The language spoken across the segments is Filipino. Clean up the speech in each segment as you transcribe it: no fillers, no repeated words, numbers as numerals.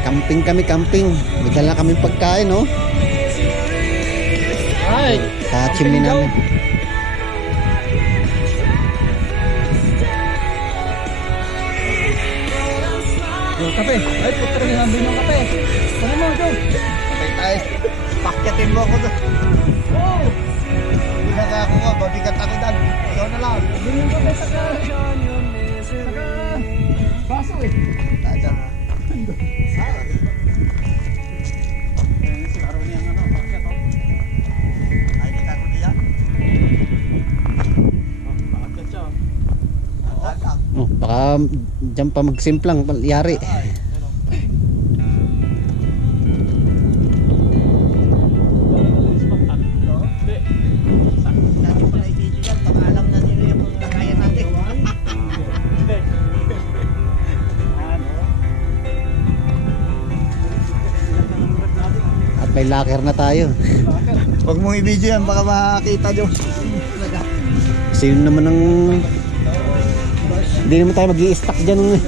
Camping kami, camping. May dala kami pagkain, no? Right. Sa chimney namin. Yung kape. Ay, puto rin ang ng kape. Ano mo, Joe? Patay tayo. Pakyatin mo ako doon. Oh! Hindi na ako nga, babigat ako doon. Ikaw na lang. Ganyan ka ba saka baso eh. Taja. Ay, di ka ko niya. Oh, baka dyan pa magsimplang yari. At may locker na tayo. Huwag mong i-video yan, baka makakita nyo. Kasi yun naman ang... Hindi naman tayo mag-i-stack dyan.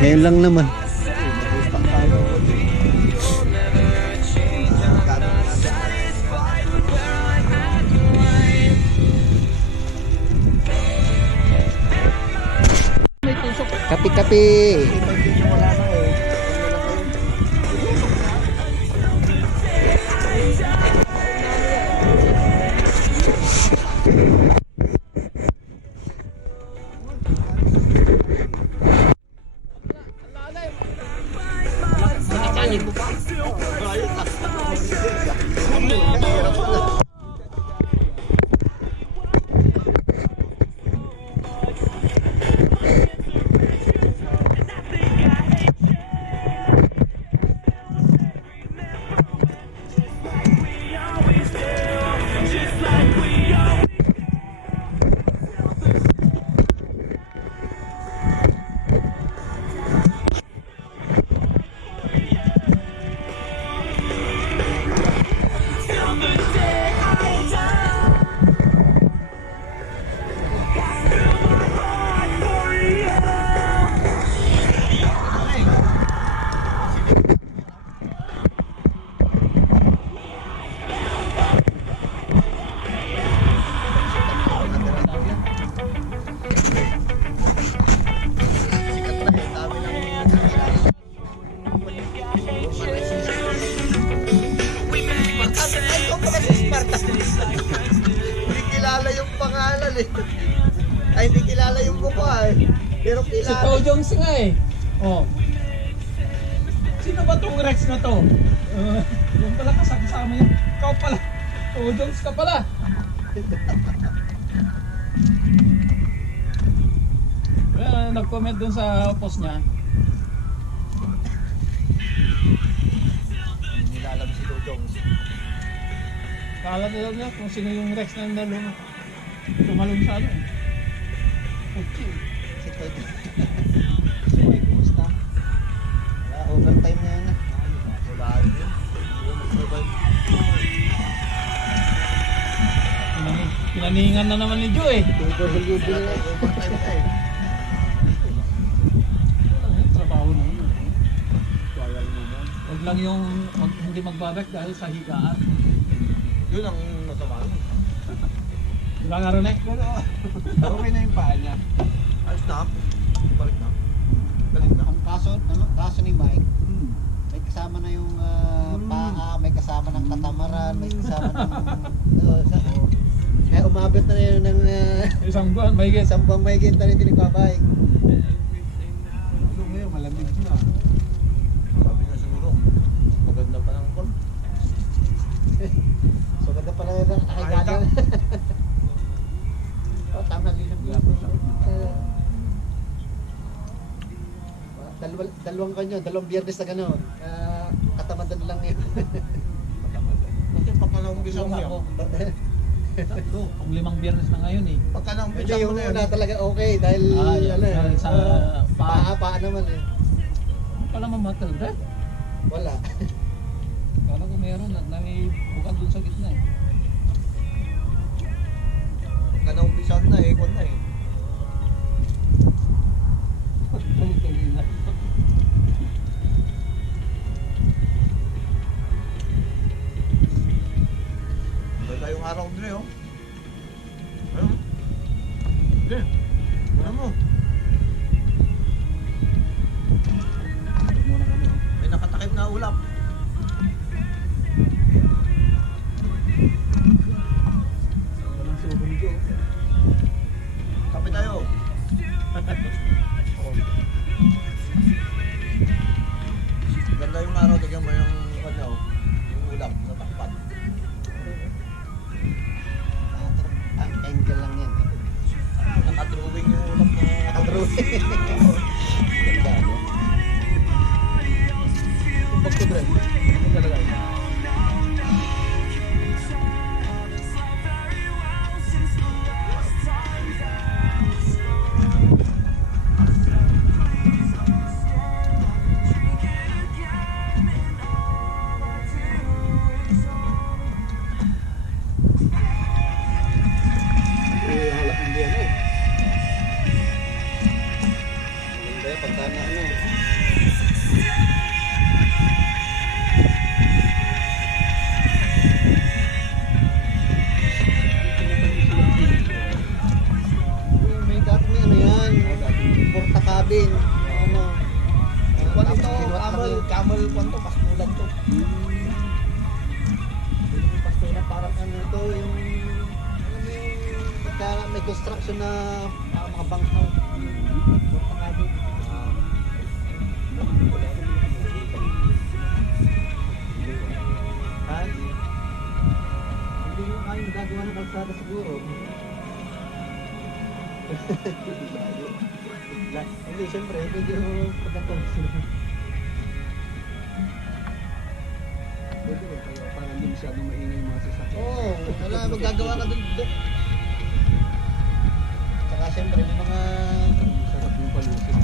Ngayon lang naman. Kapi-kapi. Hindi kilala yung pangalan eh. Ay, hindi kilala yung mukha eh. Pero Si kilala. Tao Jones nga eh. Oh. Sino ba tong Rex na to? Yung pala kasama niya. Ikaw pala. Tao Jones ka pala. Nag-comment dun sa post niya. Nilalam si Dodong. Kala nila niya kung sino yung Rex na tumalong sa ano. Okay. Si Dodong. Uy, kumusta? Wala, overtime na yan ah. Wala yun. Pinaningan na naman ni Joe eh. WB na overtime na eh. Trabaho na yun. Huwag lang yung hindi magbabak dahil sa higaan. Yun ang nasama. Diba nga ron eh? Pero okay na yung paa niya. Ayos na. Balik na. Galing na. Ang kaso ni Mike, may kasama na yung paa, may kasama ng katamaran, may kasama ng... Kaya umabot na yun ng Isang buwan, may guess. isang buwang may ginta na hindi nagbabike. Ano ngayon, malamig na. Sabi nga siguro, maganda pa ng call. So ganda pala yung nakakagana. Oh, tama din ang dalawang kanyo, dalawang biyernes na gano'n. Katamadan lang yun. Kasi pagka naumpisa mo yan. Tatlo, kung 5 biyernes na ngayon eh. Pagka Hindi, naumpisa mo yung na yan. una talaga okay dahil Yan, dahil sa paa naman eh. Pala mamatag, eh? Wala. Kala ko meron at may bukal dun sa gitna eh. Pagka naumpisa na eh, kwan na eh. Tuloy-tuloy na. ulap. Walang sugon ko. Kape tayo. Ganda yung araw, tignan mo yung kanya oh. Yung ulap sa takpan. Ang angle lang yan. Nakadrawing yung ulap na Nakadrawing. Ganda, no? Yung pagkudre. Ano talaga? Halap hindi ano. Maganda yung pagka na ano. May dati may ano yan. Porta cabin. Ano. Kwan ito, Kinuha lang yun. camel kwan to, pastulan to. Yung pastola parang ano to yung alam mo yung pagka may construction na mga bangkaw. Porta cabin. Ha? Hindi yung kayo nagagawa ng kalsada siguro. Hindi, siyempre, hindi yung pagkatong. Pwede rin kaya parang hindi masyadong maingay yung mga sasakyan. Oo, wala, magagawa ka dun. Tsaka siyempre, may mga... Sarap yung palusin.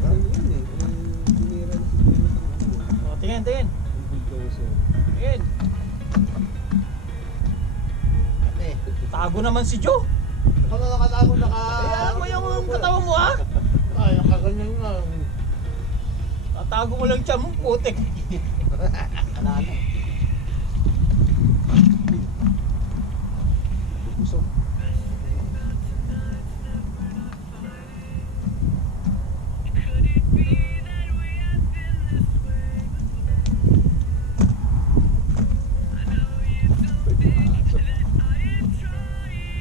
Ano yun eh? Tinira na siguro ng ano. Oh, tingin, tingin. Yung bulldozer. Tingin. Ate, Tago naman si Joe. ano nakatago naka... Kaya mo yung katawan mo ha. Ay, ang kaganyan nga. Tatago mo lang siya mo, putik. Ano? Busog.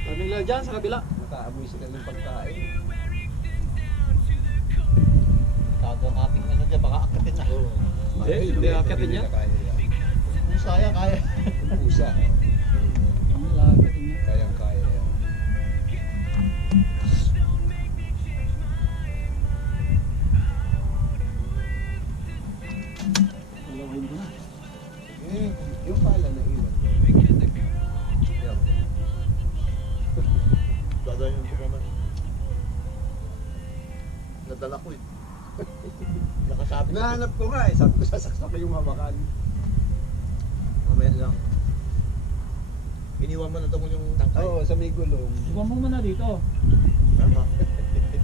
Kami lang dyan sa kabila. Nakaamoy sila ng pagkain. Tago ang ating ano dyan, baka akitin na. Hindi akitin niya. Kung saya, kaya. Pusa. Kami lang akitin niya. Kayang-kaya yan. Alawain ko na. Yung pala na iwan. Dadayan ko naman. Nadala ko eh. Nakasabi ko. Nahanap ko nga eh. Sabi ko sasaksak yung hawakan. Mamaya lang. Iniwan mo na tamo yung tangkay. Oo, sa may gulong. Iwan mo muna dito. Tama.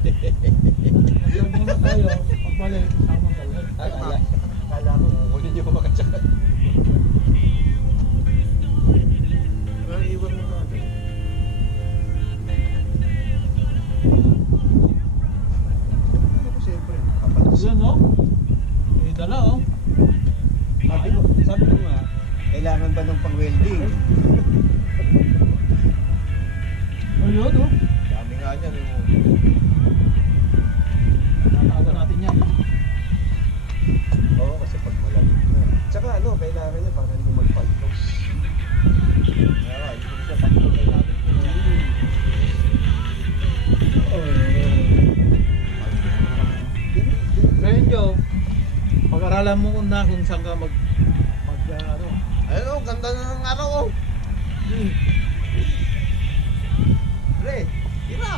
Mag-vlog muna tayo. Pagbalik, sama tayo. Kala ko, kunin niyo makatsak. Pero iwan mo na. Ako siyempre, kapalas. Yun, no? Eh, dala, oh. Sabi ko nga, kailangan ba ng pang-welding? Ayun, oh. Dami nga niyan. Tatago natin yan. Oo, kasi pag malamig na. Tsaka ano, kailangan niya para hindi magpaltos. Kaya nga, hindi ko siya pagkulay namin. Medyo, pag-aralan mo na kung saan ka ano. Ayun oh, ganda na ng araw oh. Pre, tira.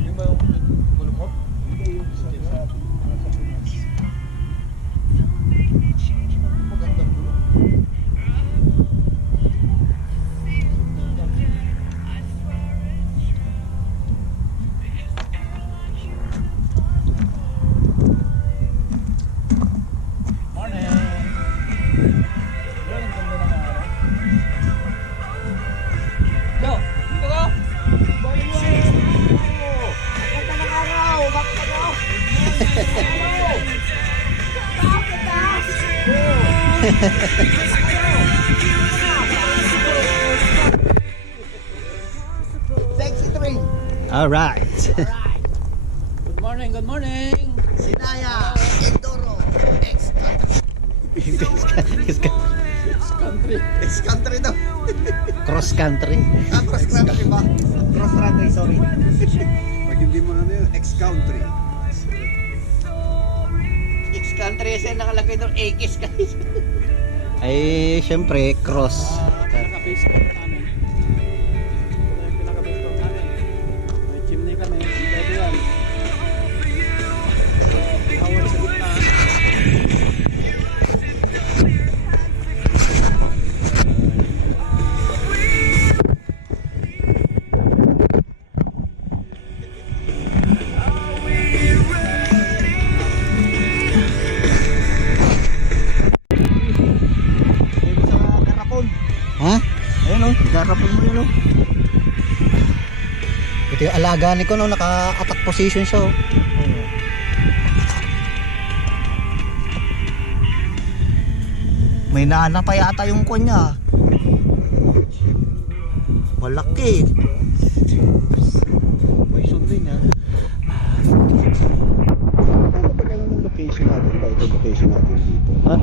Yung ba yung kulumot? Hindi yung sa Pinas. Maganda gulo. Morning! Sexy train. Alright. Good morning, good morning. Sinaya. Endoro. Country. Country daw. Cross country. Cross country ba? Cross country, sorry. Pag hindi mo ano yun, ex-country. Country kasi nakalagay doon X guys. Ay, syempre, cross. Pinaka-base camp namin. Ito yung pinaka-base camp namin. May chimney kami. Pwede yan. Hawal sa gitna. Dito sa garapon. Ha? Ayun oh, garapon mo yun oh. Ito yung alaga ni ko, no? Naka-attack position siya, oh. May nana pa yata yung kunya. Malaki. May sundin yan. Ano ba ganun yung location natin ba? Ito location natin dito. Ha?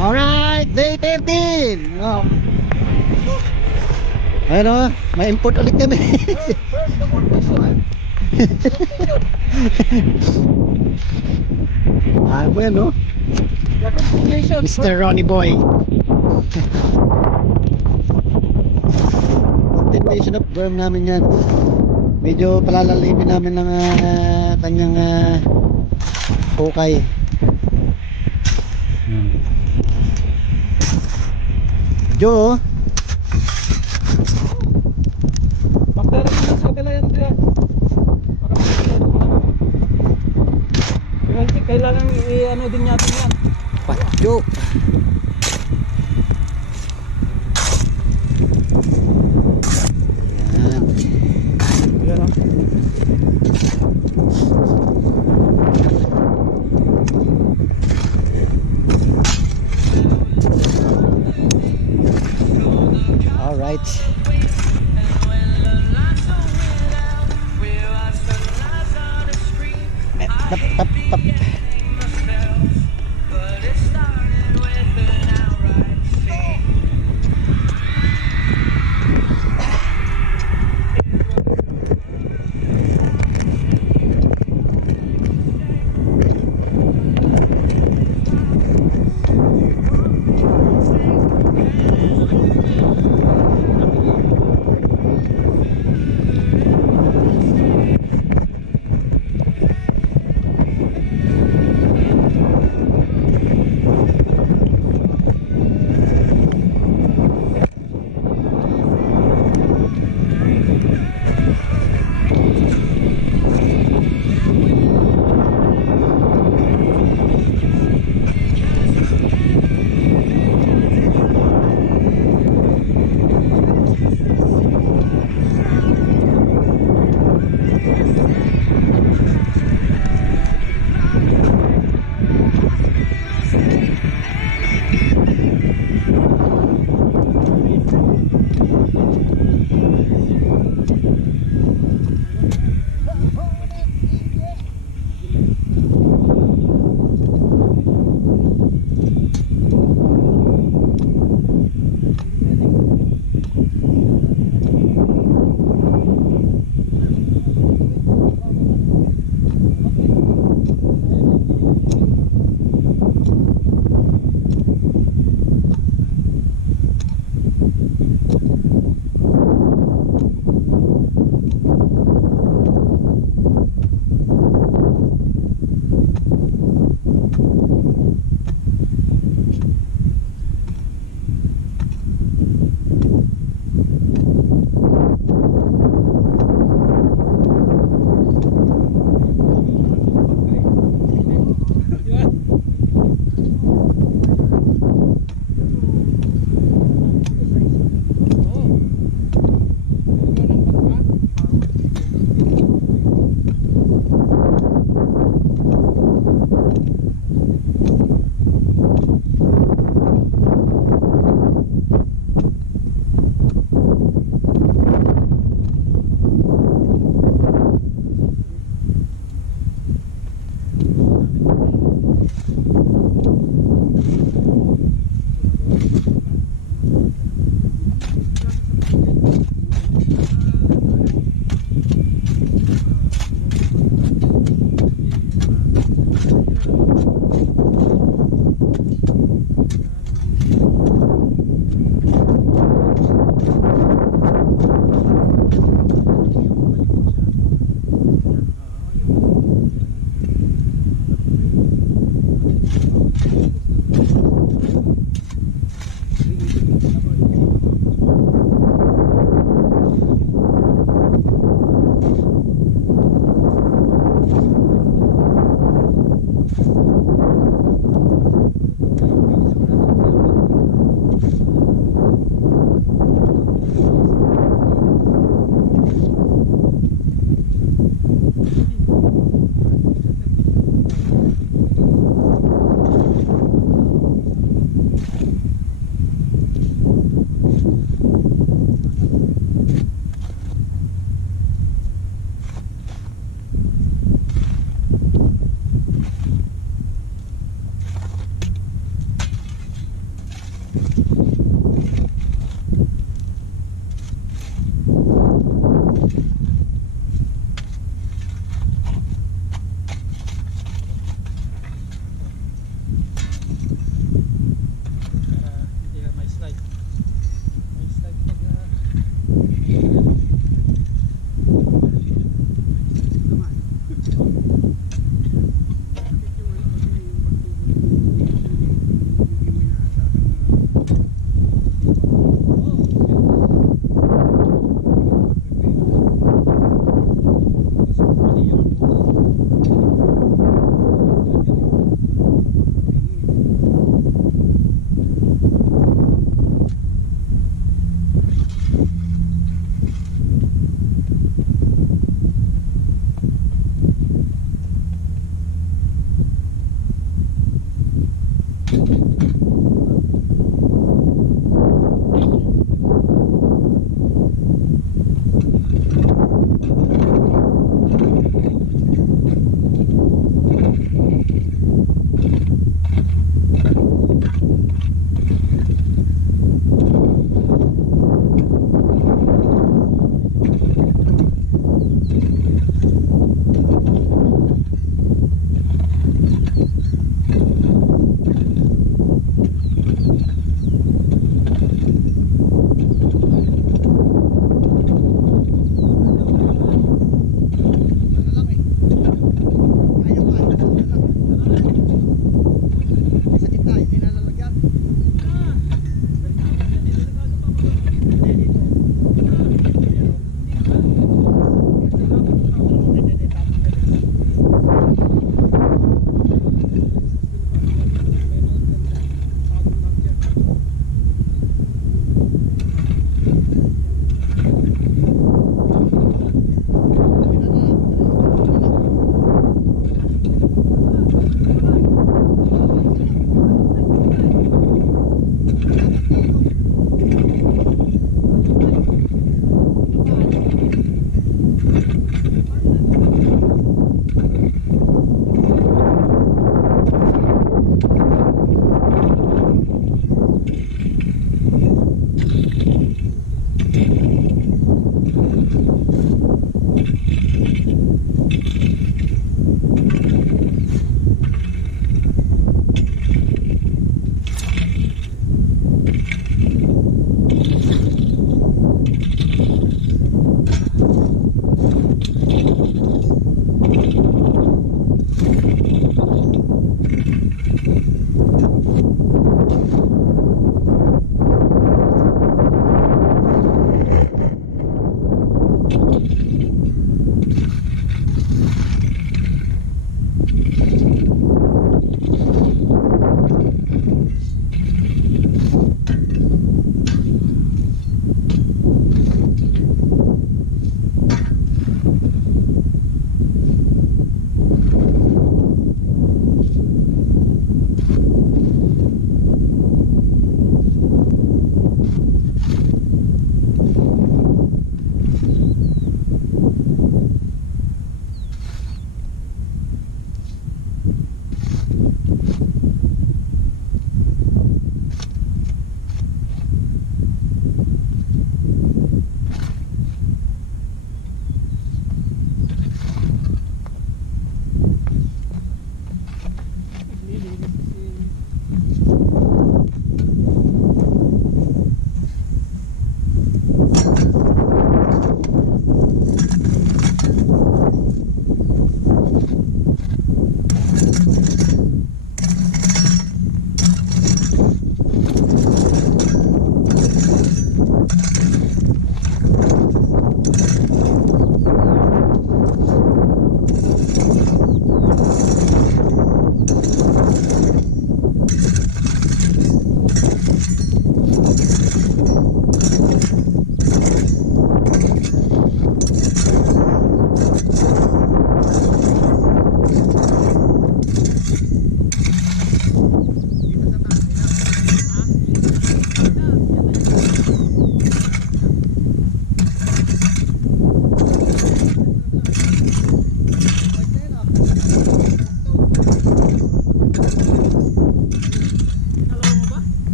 Alright, day 13. Oh. Ayun, oh, may import ulit kami. Ah, bueno. Mr. Ronnie Boy. Continuation of berm namin yan. Medyo palalalimin namin ng kanyang hukay. Jo, Bakterya mo na sa kabila yan dyan. Para makikita. Kailangan i-ano din natin yan. patyo. Yan. Yan ah. Alright. Tap, tap, tap.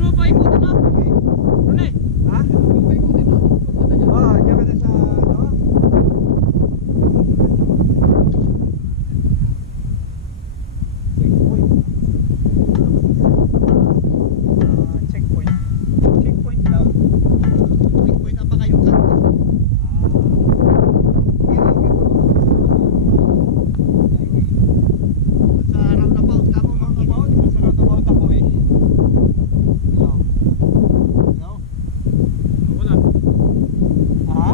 Diyan mo pa ikutin mo. Rune. Ha? Diyan mo pa ikutin mo. Pasada dyan. Oh, diyan ka na sa ano? Checkpoint. Checkpoint daw. Checkpoint na pa kayong kanto. Sa roundabout ka mo, Roundabout? Nasa roundabout ako eh. Hello? Hello? Wala. Ha?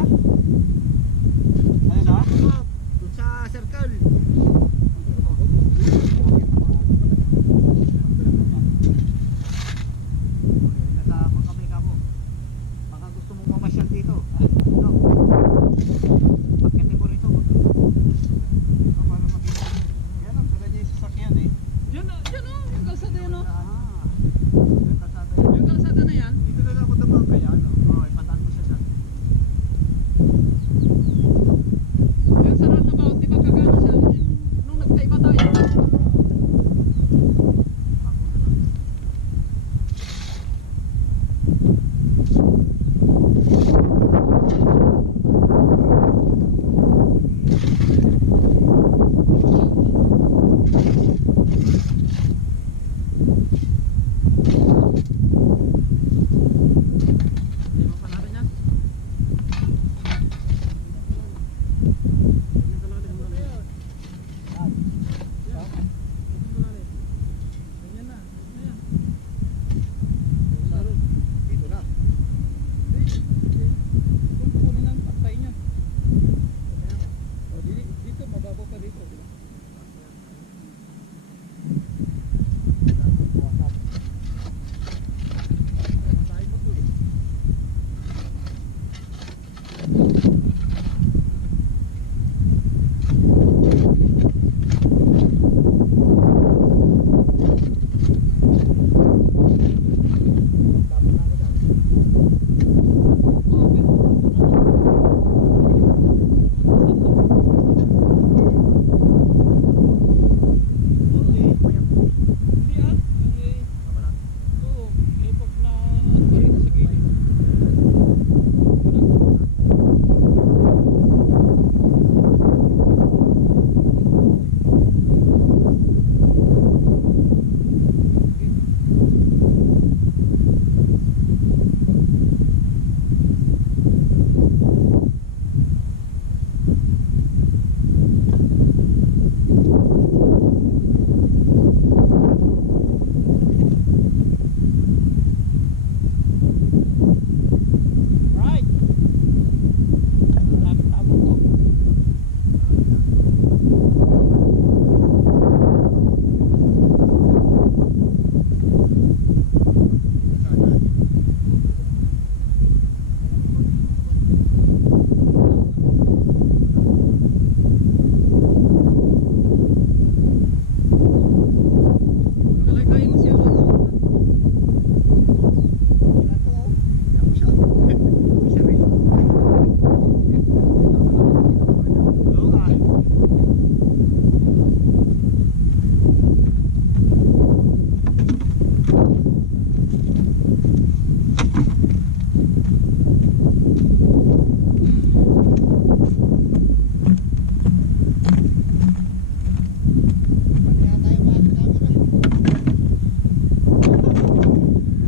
Ano na? doon sa circle. Nasa kami ka mo. Baka gusto mong mamasyal dito. No. Pagkati ko rito. Para makita mo. Yan ang dala niya yung sasakyan eh. Diyan o. Yung kalsada yan o. Yung kalsada yun. Yung kalsada na yan. Dito na lang ako damang kaya ano? Oo, ipataan mo siya sa Yan sa roundabout. Di ba kagano siya? Nung nagkaiba tayo. Di ba pa natin yan? dito na. Kung kukunin ang patay niya. O, dito, mababaw pa dito. Di ba? Matay pa to eh. Oo, pero hindi ah. Oo, pag na ano pa rin sa gilid. Right. Maraming tamo ko. Kalay-kain mo siya.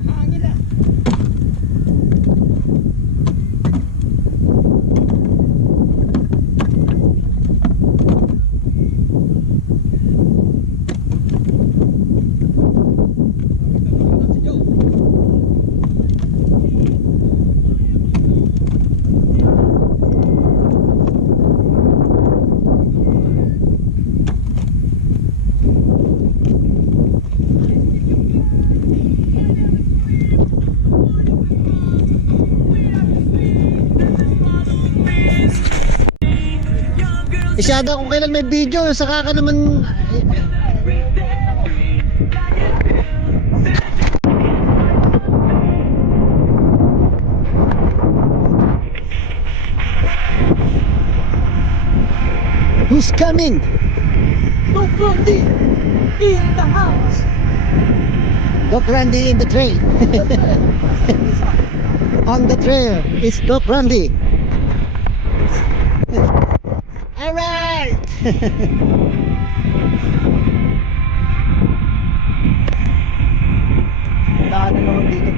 Hangin ah. Si Joe. Isyada kung kailan may video, saka ka naman Who's coming? Nobody in the house. Doc Randy in the train. On the trail, it's Doc Randy. All right. Daanan naman dito.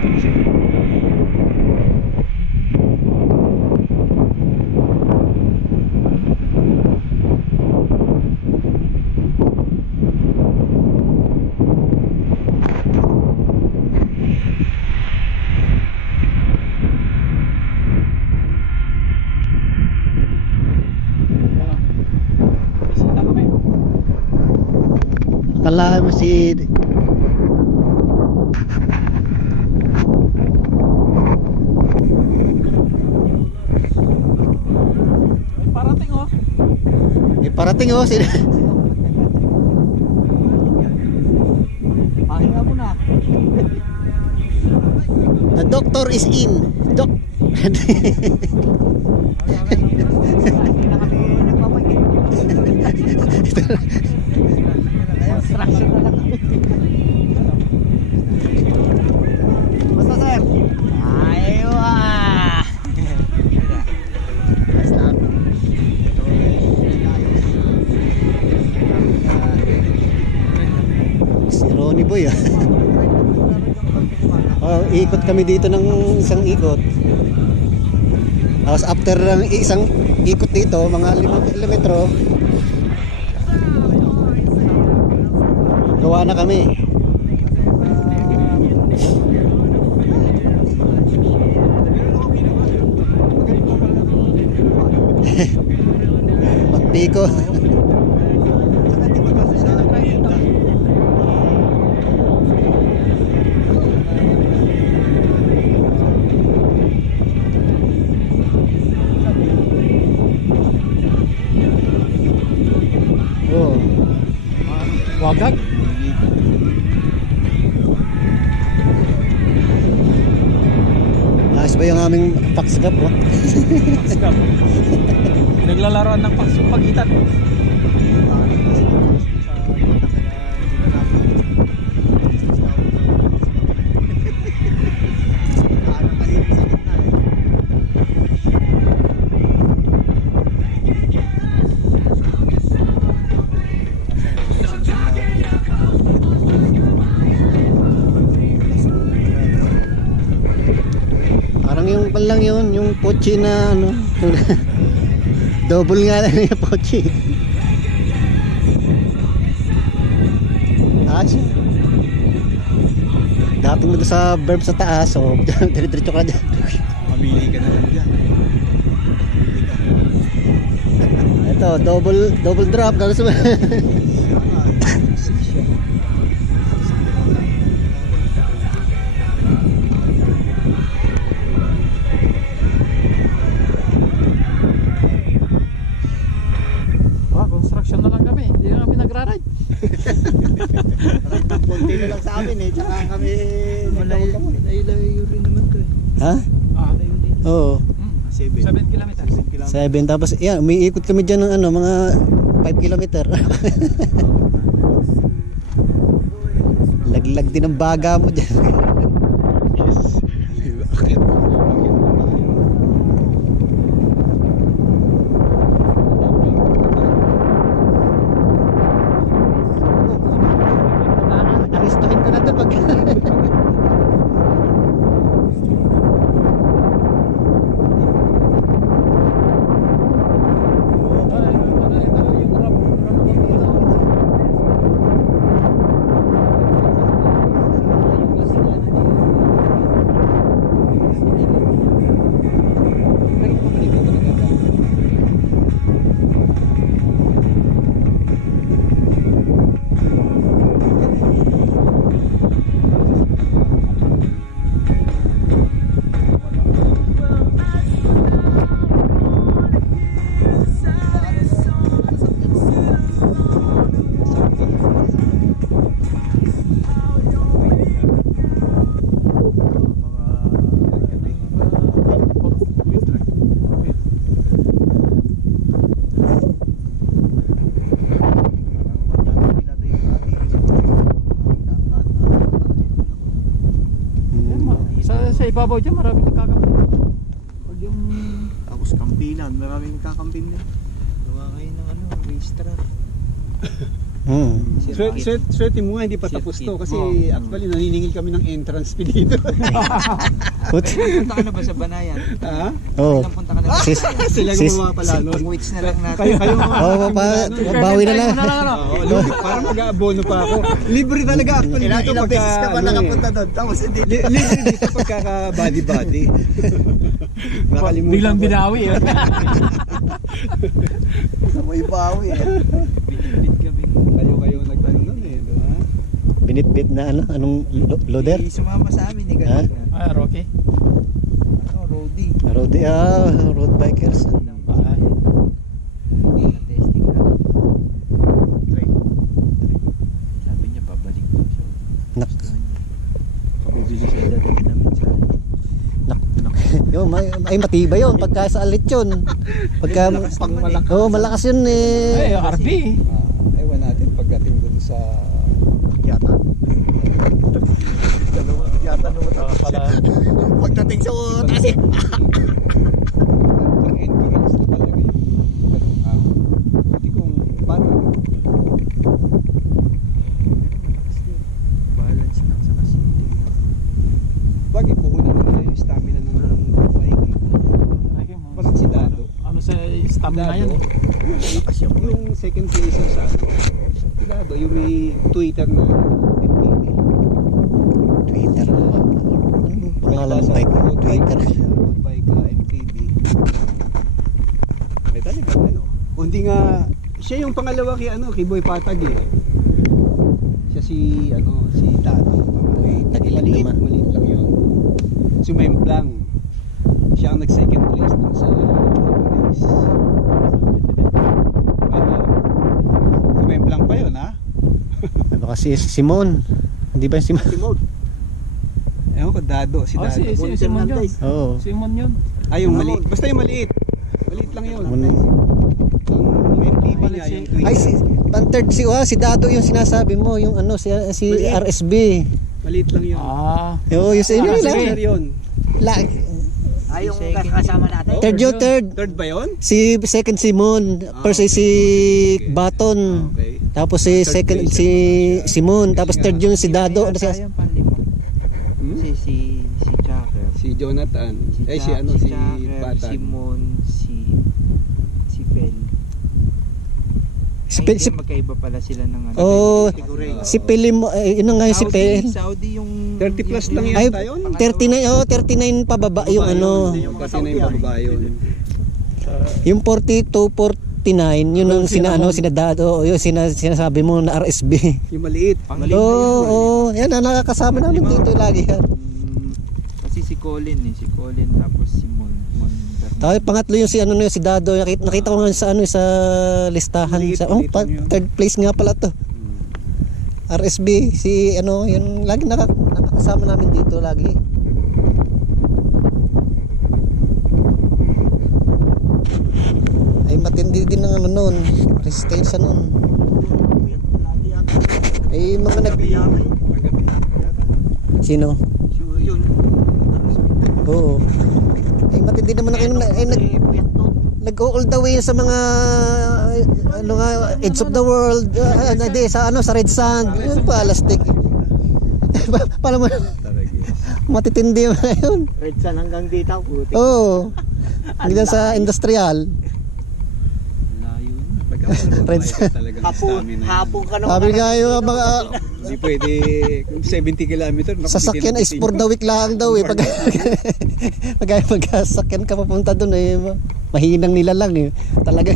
Bisita kami. Akala mo si May parating oh. parating oh sila. Pahinga mo na. The doctor is in. Doc. Construction na lang kami. Basta sir. Aywa. Ayos lang. Si Ronnie Boy ah. Oh, ikot kami dito ng isang ikot. Tapos after ng isang ikot dito, mga 5 kilometro, gawa na kami. Magpiko. Oh. Wagag. Ayos ba yung aming paksagap oh? Paksgap. Naglalaroan ng pagitan. Parang yung lang yun, yung pochi na ano. Double nga lang yung pochi. Taas. Dating mo doon sa verb sa taas, so dire-diretso ka dyan. Mamili ka na lang dyan. Ito, double drop. Tapos Construction na lang kami. Hindi na kami nagra-ride. Konti na lang sa amin eh. Tsaka kami Layo rin naman to eh. ha? Ah, Oo. 7 kilometers. 7 tapos yan, umiikot kami dyan ng ano, mga 5 kilometer. Laglag din ang baga mo dyan. Aristohin ko na to pag sa ibabaw dyan, maraming nagkakamping. Pag yung... Tapos kampinan, maraming kakampin na. Gawa kayo ng ano, racetrack. Swerte mo nga hindi pa tapos to kasi actually naniningil kami ng entrance fee dito. Punta ka na ba sa Banayan? Ha? Oo. Ilang punta ka na ba sa Banayan? Sila gumawa pala nun. Pag-wits na lang natin. Kayo Oo, bawi na lang. para mag-aabono pa ako. Libre talaga actually dito Ilang beses ka ba ano nakapunta doon? Tapos hindi. Libre dito pagka body. Nakalimutan Biglang ko. binawi eh. Sa may bawi eh. Binibit kami. Kayo nagtano nun eh, di ba? Binitbit na anong loader? Hindi sumama sa amin eh. Ha? Ganun nga. Ah, Rocky. Ano, roadie. Road bikers. Ilang bahay. Hindi na testing na. Sabi niya pabalik daw siya. Nak. Pabibili siya dati namin sa akin. Yo, ay matibay yun pagka sa alit yun. Pagka malakas yun Ay, eh. RB. Ewan natin pagdating dun sa Yata. Yata naman ako Pala. pagdating sa taas eh. ang endurance na talaga yung ganung ako. Hindi kung paano. Balance lang sa kasi. Bagay puhunan na nila yung stamina ng bike. Parang si Dado. Ano sa stamina yan? Yung second placer sa ano. Si Dado, yung may Twitter na MTV. Twitter. Anong pangalan ng bike? Twitter. Road bike MTV. Ay talaga ano. Kundi nga siya yung pangalawa kay Boy Patag eh. Siya si Dado. Tagilan Maliit naman. lang yun. Sumemplang. Siya ang nag-second place dun sa race. Sumemplang pa yun ha? Ano kasi Simon? Hindi ba yung Simon? Simon. Ewan ko, Dado. Si Oh, Dado. si Simon yun. Oo. Simon yun. Ay, yung maliit. Basta yung maliit. Maliit lang yun. Ang MTV niya, yung Twitter. Ay, si Dado yung sinasabi mo, yung ano, si Maliit. RSB. Maliit lang yun. Ah. Oo, yung sa inyo Second lang. yun. Ay, yung kasama natin. Third. Third ba yun? Si second Simon, first si Baton. Okay. Tapos si Third second place. si Simon, tapos third yung si Dado. Ano siya? Yung panlima. Hmm? Si Chakra. Si Jonathan. Ay, si Chakra, Batan. Simon, si Fel. Si Ay, Pel, hindi, magkaiba pala sila ng ano. Oh, Siguro si Pelim, yun nga yung si Pel. Saudi yung 30 plus lang Ay, yata yun. 39 pababa yung ano. Kasi na yung bababa yun. Yung 42, 49, yun ang sinadado, yun sinasabi mo na RSB. Yung maliit. Oo, yan ang nakakasama namin dito lagi yan. Kasi si Colin tapos si Mon Tapos pangatlo yung si si Dado, nakita ko nga sa sa listahan Maliit, sa maliit lang yun. third place nga pala to. RSB si yun lagi nakakasama namin dito lagi. Ay matindi din ng noon, resistensya noon. Ay mga Sino? yun. Oo. Ay matindi naman nag all the way sa mga edge of the world, sa Red Sand. Yun pa plastic. Paano mo matitindi mo na yun? Red Sun hanggang dito. Oo. Hanggang sa industrial. Layo. Red Sun. Hapon ka Sabi nga yung mga Hindi pwede kung 70 kilometer. sasakyan is for the week lang daw eh. Pag sasakyan ka papunta doon eh, mahinang nila lang eh. Talaga.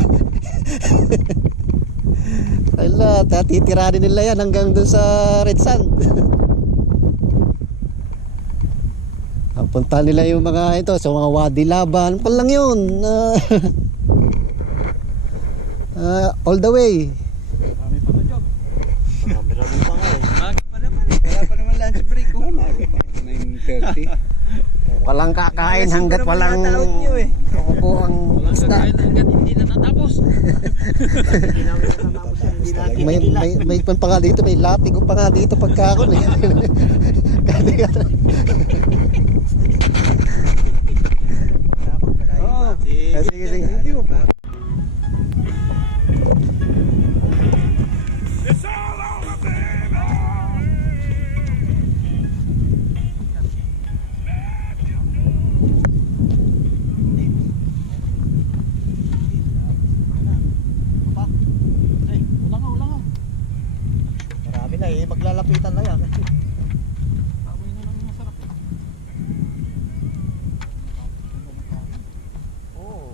Ala, titiranin nila yan hanggang doon sa Red Sand. Punta nila yung mga ito sa mga Wadi Laban, pa lang yun. All the way. Marami pa to job. Marami pa nga eh. Wala pa naman lunch break ko. 9:30. Walang kakain hanggat walang kukuhang isda. Hanggat hindi natatapos. May pan pa nga dito, may latig pa nga dito pagka ako. Oo. Sige, sige. Marami na eh, maglalapitan na yan. Baboy na lang masarap. Oo,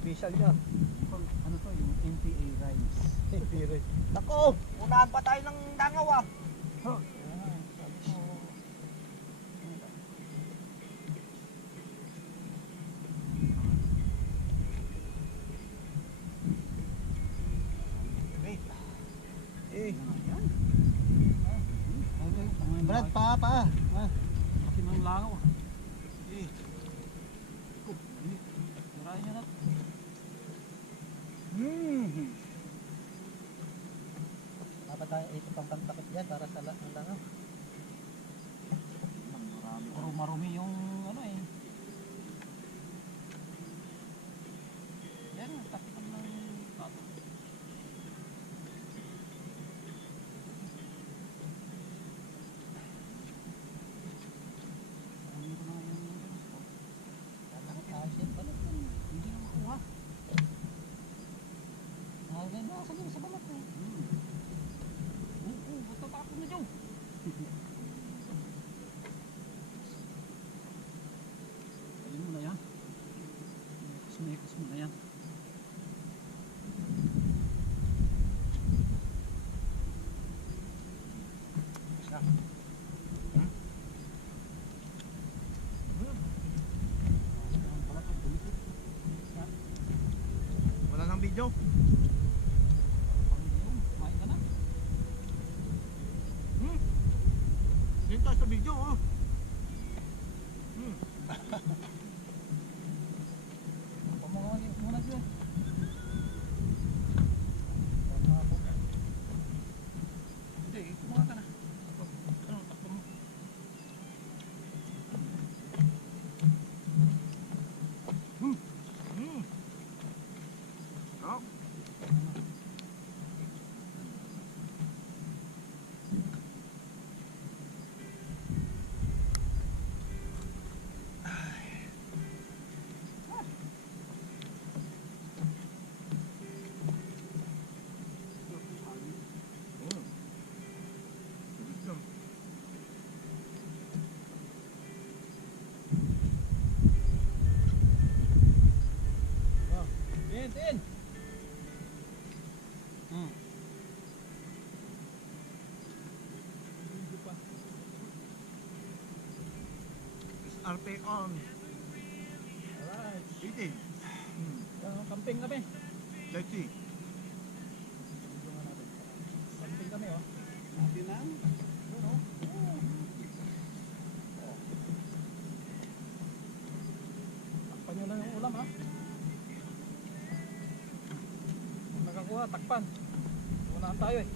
special yan. Ano to, yung NPA rice. Nako, unahan pa tayo ng dangaw ah. Brad, pa. Laki ng langaw. Marahin niya na. Dapat tayo ito pang pangtakip yan para sa langaw. Puro marumi yung ano eh. Yan, takip ng tato. Hindi na makuha. Nakagay na sa balat eh. Basta tapon na dyan. Ayun mo na yan. Sumikas mo na yan. Wala nang video. Kumain ka na. Dito tayo sa video oh. Pamawagin muna dyan. Hindi, kumain ka na. Ano, takbo mo. Tin! RP on. Alright. Eating. Camping kami. Sexy. Camping kami oh. Atin lang. Doon oh. Takpan nyo lang yung ulam ha. Kung nakakuha, takpan. Unahan tayo eh.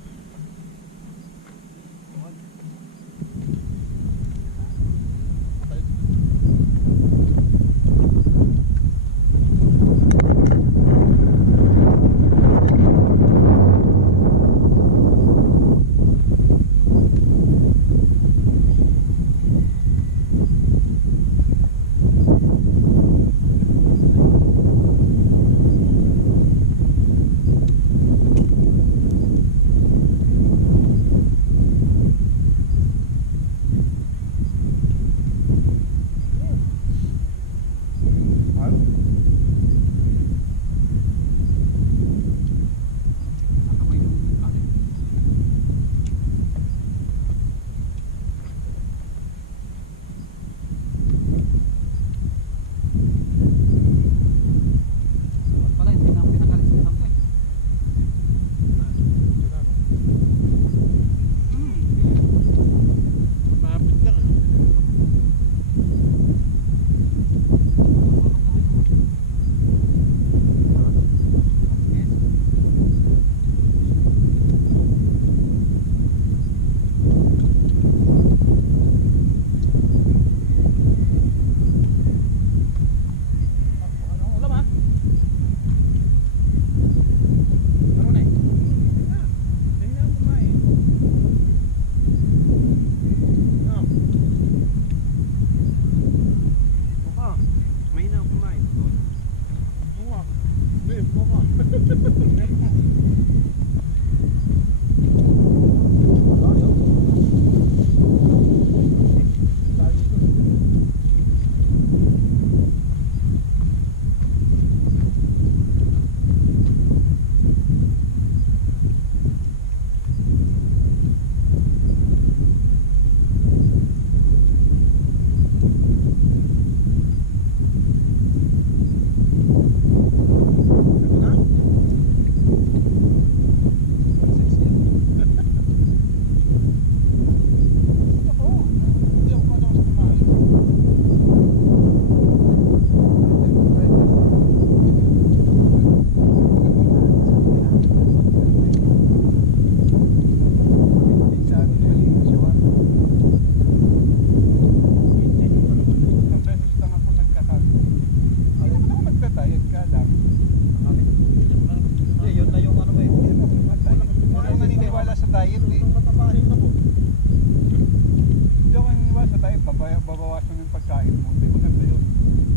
babawasan mo yung pagkain mo. Hindi maganda yun.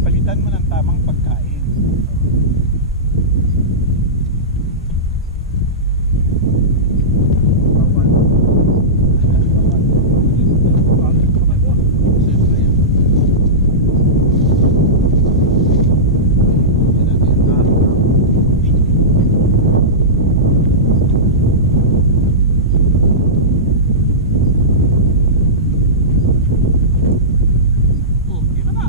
Palitan mo ng tamang pagkain. Bawal. Oh, yun na ba?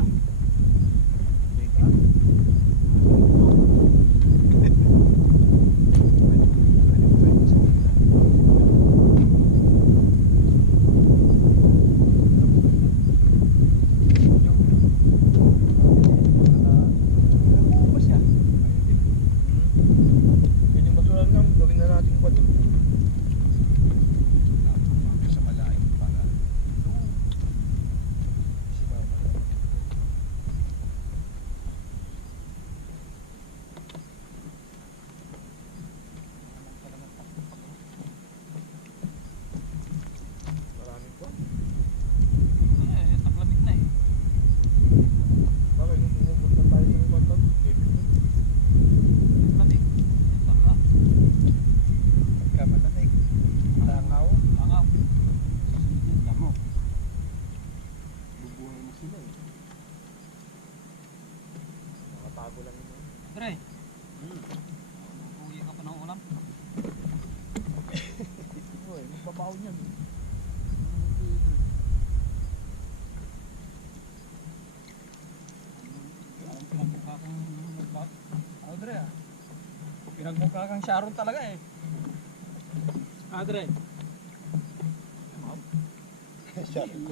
Ganyang basura lang, gawin na natin kwan. Sa malaking para. Si Mama. Maraming kwan. Eh, taglamig na eh. Bakit nung pumupunta tayo sa kwan doon? Lamig. Tama. Pagka malamig. Langaw. Langaw. Damo. Bubuhay mo sila eh. Nakatago lang yun. Dre. Uwi ka pa ng ulam. Uy, magbabaw niyan. Alam pinagmukha kang nagbak. Ano Dre ah? Pinagmukha kang Sharon talaga eh. Dre.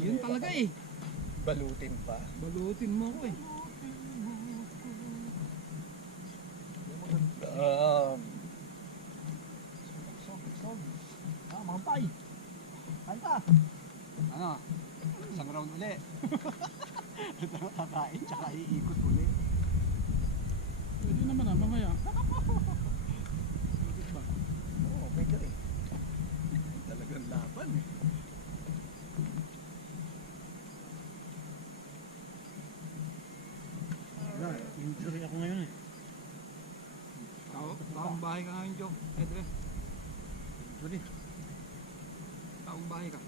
Yun talaga eh. Balutin pa. Balutin mo ko eh. Mga pay. Kanta. Ano? Isang round uli. Ito na kakain tsaka iikot uli. Pwede naman ah, mamaya. Oo, pwede rin. Talagang laban eh. Wala, injury ako ngayon eh. Taong bahay ka ngayon, Joe. Dre. Injury. Taong bahay ka.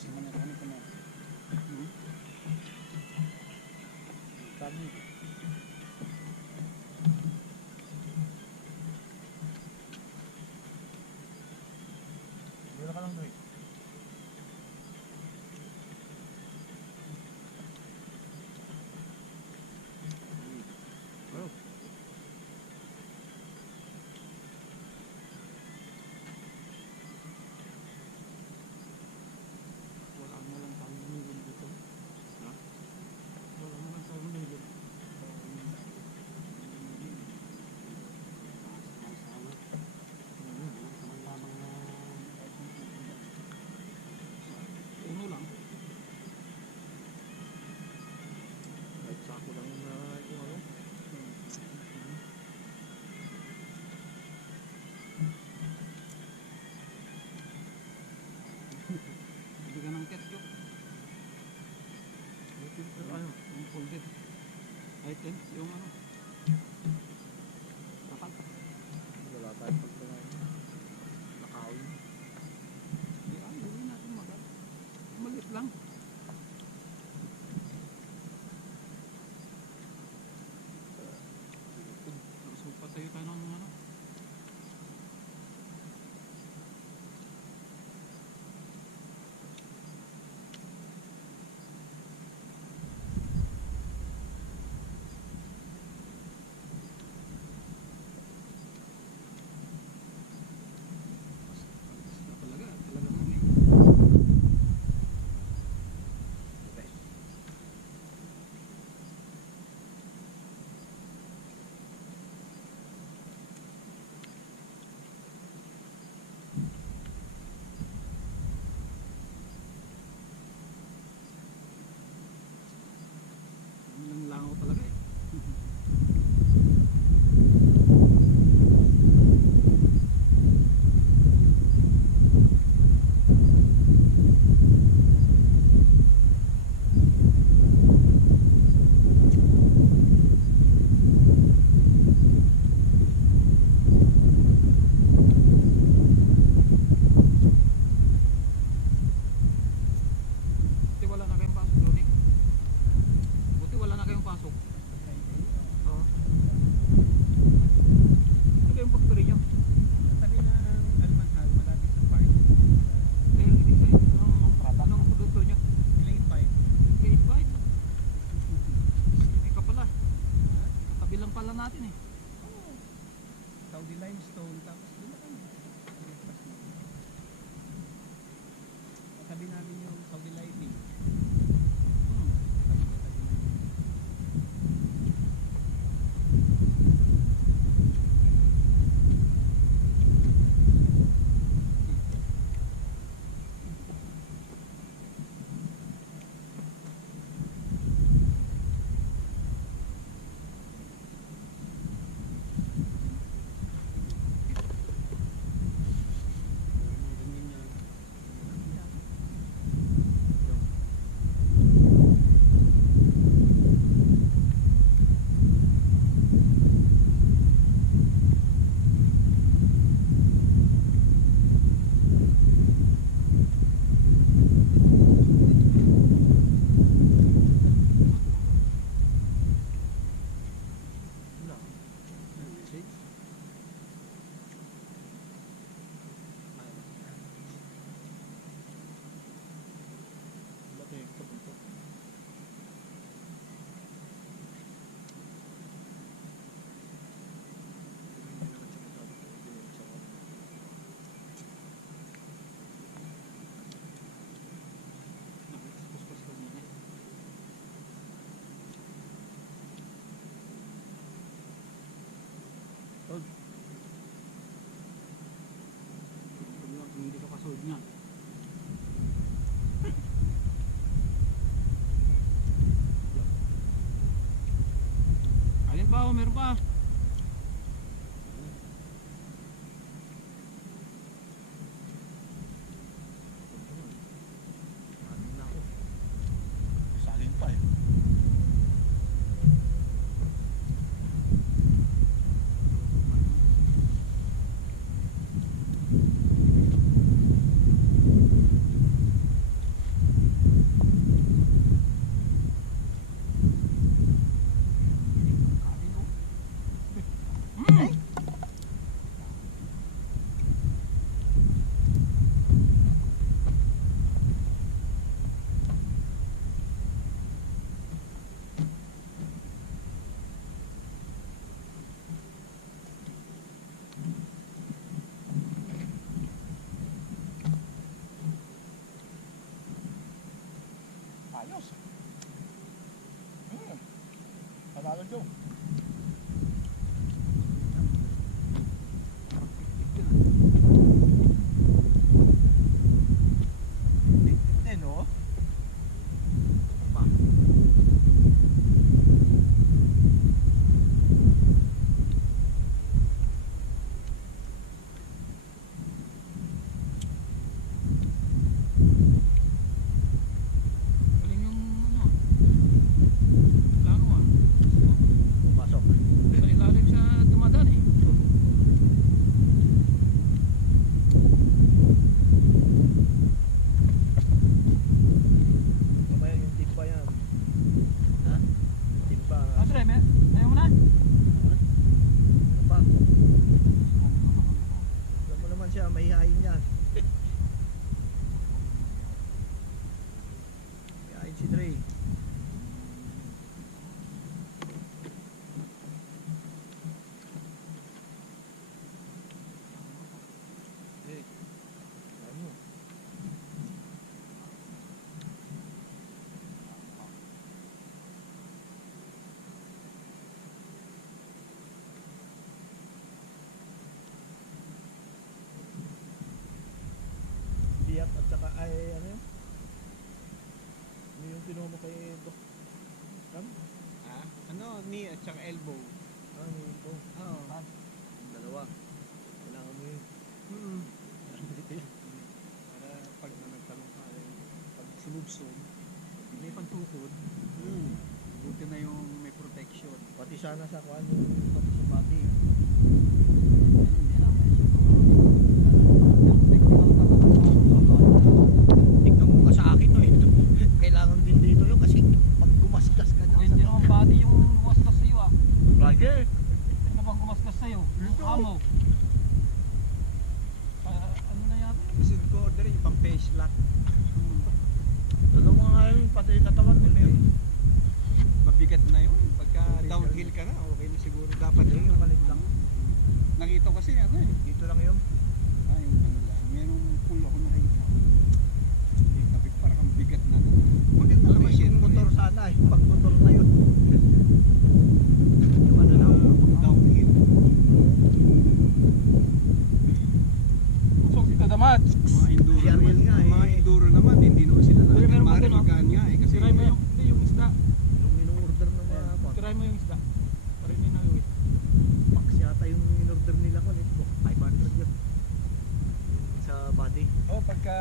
Simana kami pa na. Kami. Mura ka lang doon. Wala mo lang tayong nilin dito. Ha? Wala mo lang tayong nilin. Uno lang. Kahit sako lang na yung ano. Hindi ka ng ketchup. Ano? Yung folded. Item, yung ano. Kapal. Wala tayong pagkain. Nakawin. Hindi ah, hindi natin magal. Malit lang. So, patayo tayo ng ano. Talaga mo eh. Ang langaw talaga eh. Buti wala na kayong pasok, Lodi. Buti wala na kayong pasok. Oo. Ito kayong factory nyo. Sabi na ang Almanhal, malapit sa park. Kaya hindi sa anong produkto nyo. Lane 5. Grade 5. Hindi ka pala. Katabi lang pala natin eh. Saudi limestone, tapos doon na kami. Sabi namin yung Saudi lighting. Sabi namin. Hindi ka kasunod niyan. Alin pa oh, meron pa. Salin pa eh. Ayos. Panalo Joe. No? Galing yung ano. Plano ah. Pasok. Sa ilalim siya dumadaan eh. Mamaya yung timpa yan. Ha? Yung timpa. Andre, ayaw mo na? Ano pa? Alam mo naman siya, mahihayin yan. Mahihayin si Dre. Ano? Biyak at saka ay ano yun? Ano yung pinuha mo kay Doc? Ram? Ano, knee at saka elbow. Oo. Dalawa. Kailangan mo yun. Para pag nagtanong ka, pag sinubsob, may pantukod, buti na yung may protection. Pati sana sa kuan yung pati sa body. Tignan mo ka sa akin to eh. Kailangan din dito yun kasi pag gumasgas ka O, hindi naman body yung gumasgas sa'yo ah. Roger. Ano bang gumasgas sa'yo? Yung amo. Ano na yata? Isin ko order yung pang face lock. Ano mo nga yun, pati yung katawan mo meron. Mabigat na yun. Pagka downhill ka na, okay na siguro dapat Hindi, yung malit lang. Nakita ko kasi ano eh. Dito lang yun. Yung ano lang. Merong pool ako nakita. Yung kapit parang ang bigat na. Maganda Ano naman yung motor sana eh, pag motor na yun. Yung ano lang. Downhill. Usok ito damat. Mga enduro Si Ariel naman. nga eh. Mga enduro naman, hindi naman sila Pero natin. meron pa Mari dun, oh. magaan nga eh. Kasi Tiray mo yung, hindi yung isda. Yung in-order ng mga Tiray mo yung isda. Para may naluwi. box yata yung in-order nila ko nito. 500 yun. Yung sa body. oh, pagka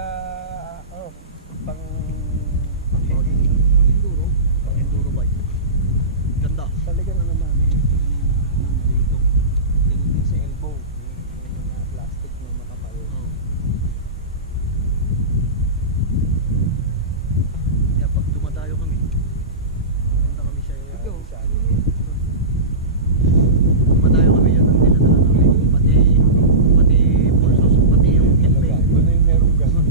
pang Enduro. Pang enduro bike. Ganda. talagang ano namin dito. Ganun din sa elbow. May mga plastic na makapal. Kaya pag dumadayo kami, punta kami sa dumadayo kami yun ang dinadala namin. Pati pulsos, pati yung helmet. Ano yung merong ganun?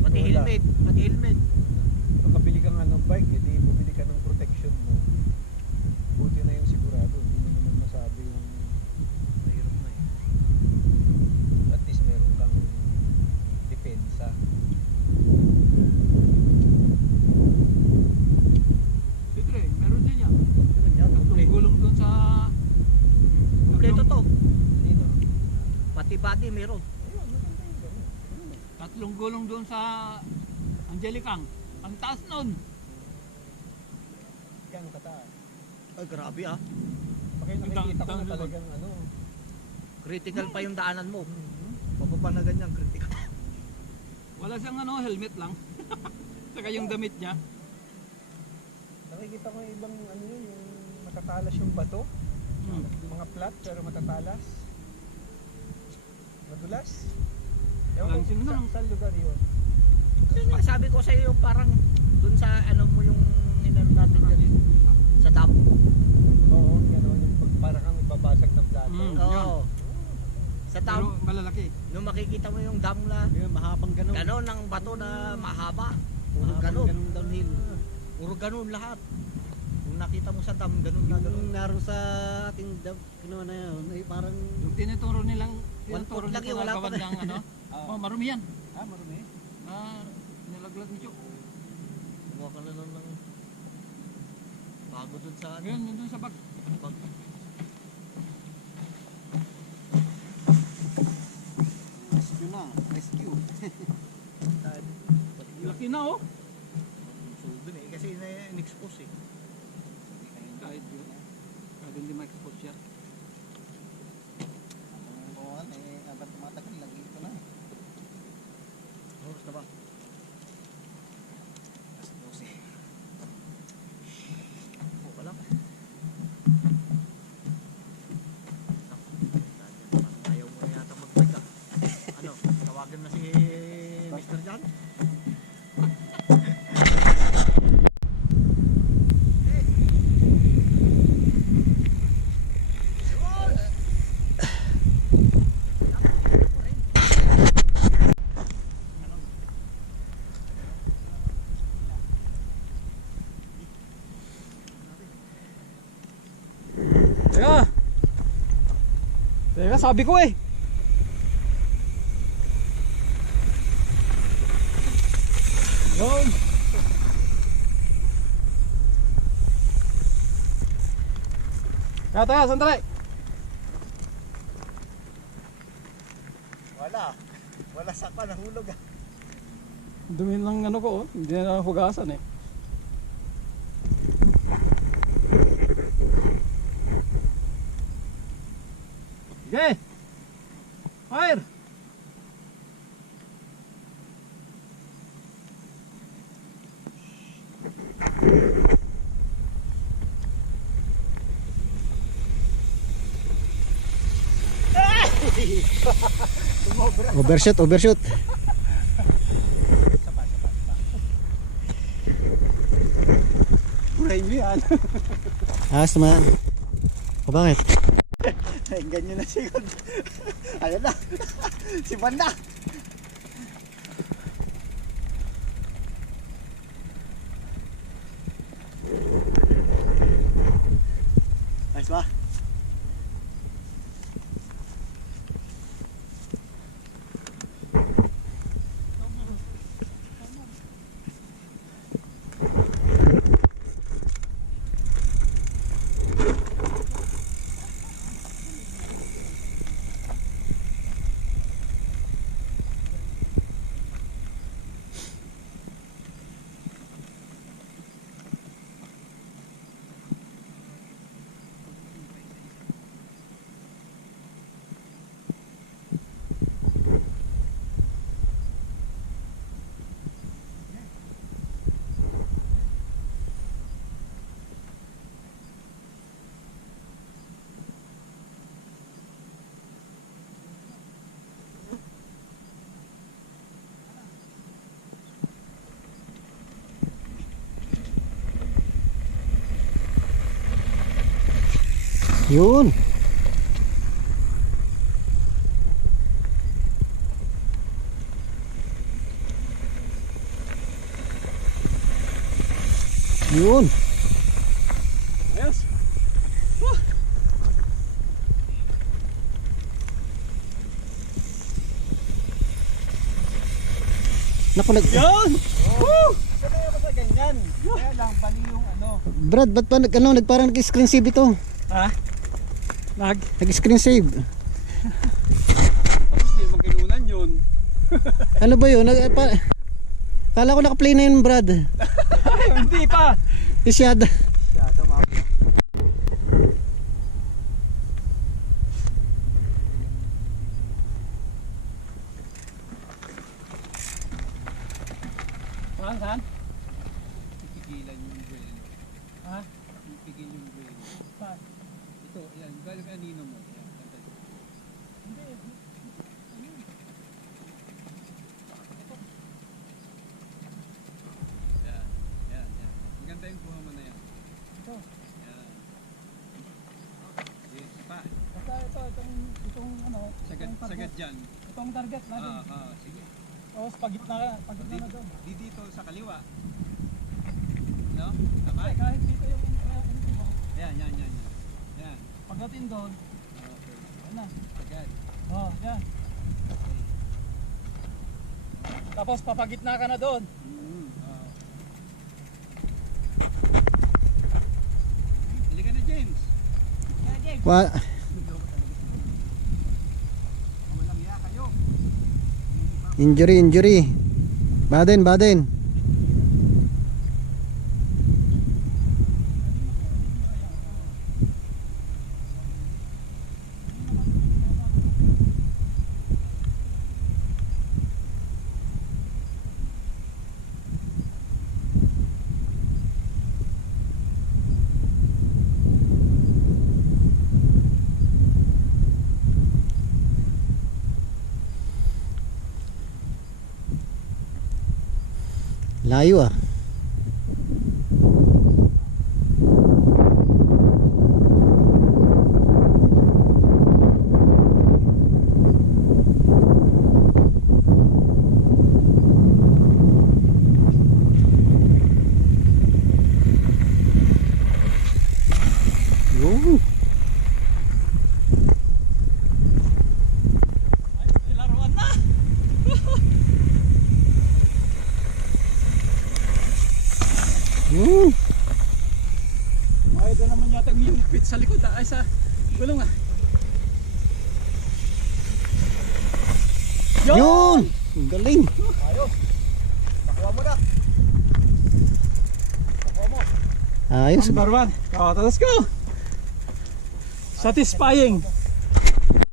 Pati Wala. helmet. Pati helmet. Nakabili ka nga ng bike, edi bumili ka ng protection mo. Buti na yung sigurado, hindi mo naman masabi yung Mahirap na eh. at least meron kang depensa. Sige, meron din yan. Ganun yan. Tatlong gulong doon sa... Kompleto to. Sino? Pati body meron. Ayun, maganda yung ganun. Tatlong gulong doon sa Angelicang. Ang taas nun. Gano'ng kataas? Ay grabe ah. Pag nakikita ko na Down- talagang ano. Critical pa yung daanan mo. Pababa na ganyan, critical. Wala siyang ano, helmet lang. Saka yung damit niya. Nakikita ko yung ibang ano yun, yung matatalas yung bato. Mga flat pero matatalas. Madulas. Ewan Walang ko sino sa, nang- saan lugar yun. Yun nga sabi ko sa iyo parang dun sa ano mo yung inano natin dyan sa dam. Oo, gano'n yung parang kang nagbabasag ng plato. Oo. Sa Pero dam, malalaki. nung makikita mo yung dam na Yun, mahabang ganun. gano'n ang bato na mahaba. Puro Mahabang gano'n. ganun downhill. Puro gano'n lahat. Kung nakita mo sa dam, gano'n na gano'n. Yung naroon sa ating ginawa na yun, ay parang Yung tinuturo nilang... One tinuturo foot lang nito eh, wala na gawan pa ng ano. Oh, marumi yan. Marumi. Nilaglag ni Chok. Kumuha ka na nun ng bago dun sa ano. Yun, yun dun sa bag. Pag- rescue na, rescue. Laki na oh. So dun eh, kasi na-expose eh. Kahit yun. Kahit hindi ma-expose siya. Ang buwan, abang tumatagal, lagi ito na. Oras na ba? Mas 12. Oo pa lang. Parang ayaw mo na yata mag-bike ah. Ano, tawagan na si Mr. John? Teka. Teka, sabi ko eh. Yun. Teka, sandali. Wala. Wala sa pa, nahulog ah. Dumi lang ano ko oh. Hindi na hugasan eh. Okay. Fire. Overshoot, overshoot. Buray mo yan. Ayos naman. O bakit? Ay, ganyan na sigod. Ayan na. Si Banda. Ayos ba? Yun. Yun. Ayos. Naku, Yun! Woo! Sanay ako sa ganyan. Kaya lang, bali yung ano. Brad, ba't pa parang nag-screen save ito? Ha? Nag-screen save. Tapos di mo kinunan yun. Ano ba yun? Kala ko naka-play na yun, Brad. Ay, hindi pa. Isyada. Shadow map. Saan? Pipigilan yung buwelo. Ha? Pipigil yung buwelo. Saan? Ito, yan. Galing kanino mo. Yan, kanta dito. Yan, yan, yan. Maganda yung buha mo na yan. Ito. Yan. Yes, pa. Basta itong ano, Sagad, itong target. sagad dyan. Itong target natin. Sige. Tapos pagitna na doon. Di dito sa kaliwa. No? Tama? Ay, kahit dito yung mo. Yan, yan, yan. Yan. Pagdating doon, Okay. yan na. Sagad. Oh, yan. Okay. Tapos papagitna ka na doon. Halika na, James. Wa Walang iya kayo. injury. Baden. Layo ah. Yun. Ay, laruan na. Yun. Ay, doon naman yata yung pit sa likod. Ay, sa gulong ah. Yun. Ang galing. Ayos. Nakuha mo na. Nakuha mo. Ayos. Number 1. Oh, tapos go. Satisfying.